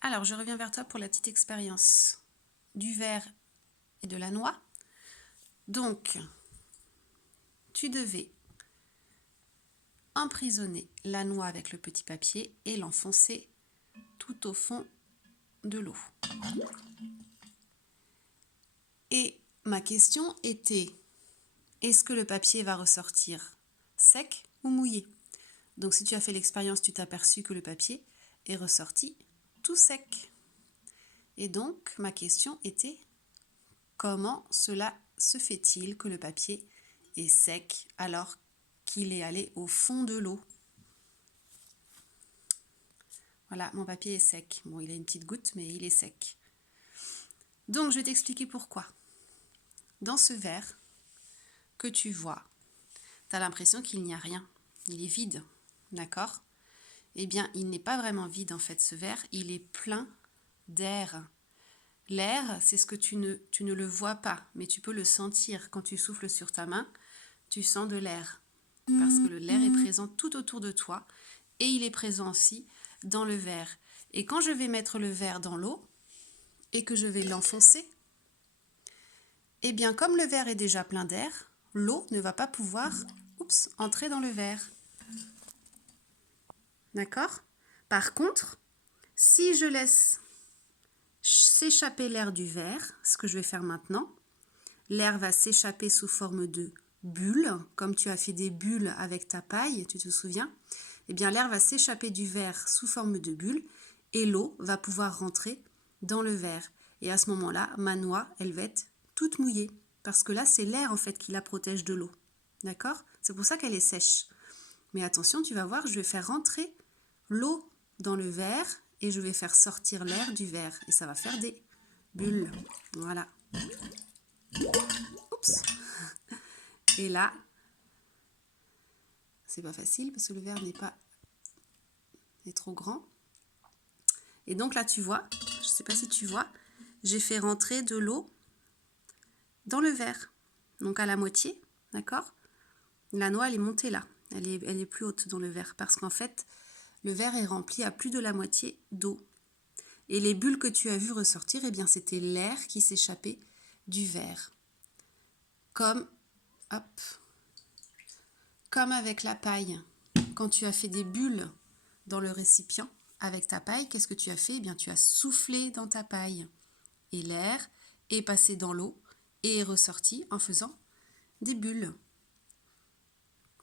Alors, je reviens vers toi pour la petite expérience du verre et de la noix. Donc, tu devais emprisonner la noix avec le petit papier et l'enfoncer tout au fond de l'eau. Et ma question était, est-ce que le papier va ressortir sec ou mouillé? Donc si tu as fait l'expérience, tu t'es aperçu que le papier est ressorti tout sec. Et donc ma question était, comment cela se fait-il que le papier est sec alors qu'il est allé au fond de l'eau? Voilà, mon papier est sec. Bon, il a une petite goutte, mais il est sec. Donc, je vais t'expliquer pourquoi. Dans ce verre que tu vois, tu as l'impression qu'il n'y a rien. Il est vide, d'accord? Eh bien, il n'est pas vraiment vide, en fait, ce verre. Il est plein d'air. L'air, c'est ce que tu ne le vois pas, mais tu peux le sentir. Quand tu souffles sur ta main, tu sens de l'air. Parce que l'air est présent tout autour de toi et il est présent aussi dans le verre. Et quand je vais mettre le verre dans l'eau et que je vais l'enfoncer, eh bien comme le verre est déjà plein d'air, l'eau ne va pas pouvoir entrer dans le verre. D'accord? Par contre, si je laisse s'échapper l'air du verre, ce que je vais faire maintenant, l'air va s'échapper sous forme de bulles, comme tu as fait des bulles avec ta paille, tu te souviens? Eh bien, l'air va s'échapper du verre sous forme de bulles et l'eau va pouvoir rentrer dans le verre. Et à ce moment-là, ma noix, elle va être toute mouillée. Parce que là, c'est l'air en fait qui la protège de l'eau. D'accord? C'est pour ça qu'elle est sèche. Mais attention, tu vas voir, je vais faire rentrer l'eau dans le verre et je vais faire sortir l'air du verre. Et ça va faire des bulles. Voilà. Oups. Et là, c'est pas facile parce que le verre est trop grand. Et donc là, tu vois, je ne sais pas si tu vois, j'ai fait rentrer de l'eau dans le verre. Donc à la moitié, d'accord? La noix, elle est montée là. Elle est plus haute dans le verre parce qu'en fait, le verre est rempli à plus de la moitié d'eau. Et les bulles que tu as vues ressortir, eh bien, c'était l'air qui s'échappait du verre. Comme avec la paille. Quand tu as fait des bulles dans le récipient avec ta paille, qu'est-ce que tu as fait? Eh bien, tu as soufflé dans ta paille. Et l'air est passé dans l'eau et est ressorti en faisant des bulles.